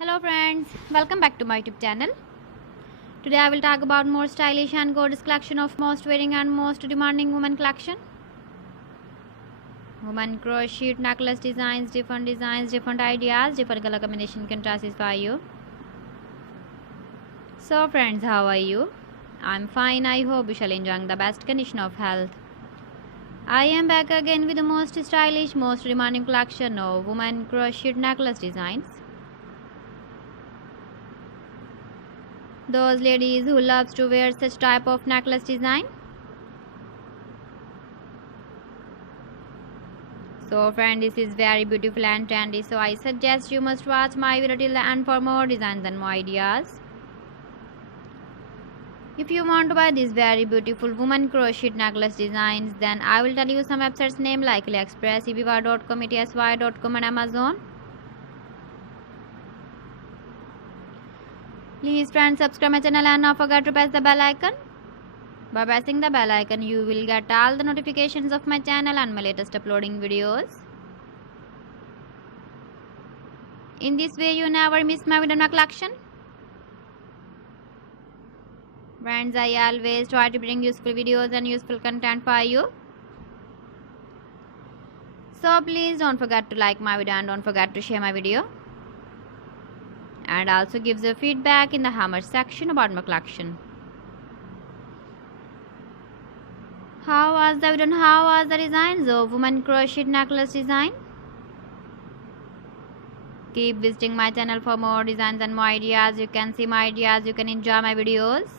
Hello friends, welcome back to my YouTube channel. Today I will talk about more stylish and gorgeous collection of most wearing and most demanding women collection. Women crochet necklace designs, different ideas, different color combination can satisfy you. So friends, how are you? I'm fine. I hope you shall enjoy the best condition of health. I am back again with the most stylish, most demanding collection of women crochet necklace designs. Those ladies who loves to wear such type of necklace design. So friend, this is very beautiful and trendy, so I suggest you must watch my video till the end for more designs and more ideas. If you want to buy these very beautiful woman crochet necklace designs, then I will tell you some websites name like AliExpress, ebiva.com, etsy.com and Amazon. Please friends, subscribe my channel and not forget to press the bell icon. By pressing the bell icon, you will get all the notifications of my channel and my latest uploading videos. In this way, you never miss my video collection. Friends, I always try to bring useful videos and useful content for you. So please don't forget to like my video and don't forget to share my video. And also give the feedback in the comment section about my collection. How was the video and how was the designs of women crochet necklace design? Keep visiting my channel for more designs and more ideas. You can see my ideas, you can enjoy my videos.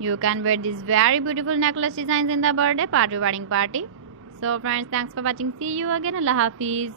You can wear these very beautiful necklace designs in the birthday party, wedding party. So friends, thanks for watching. See you again. Allah Hafiz.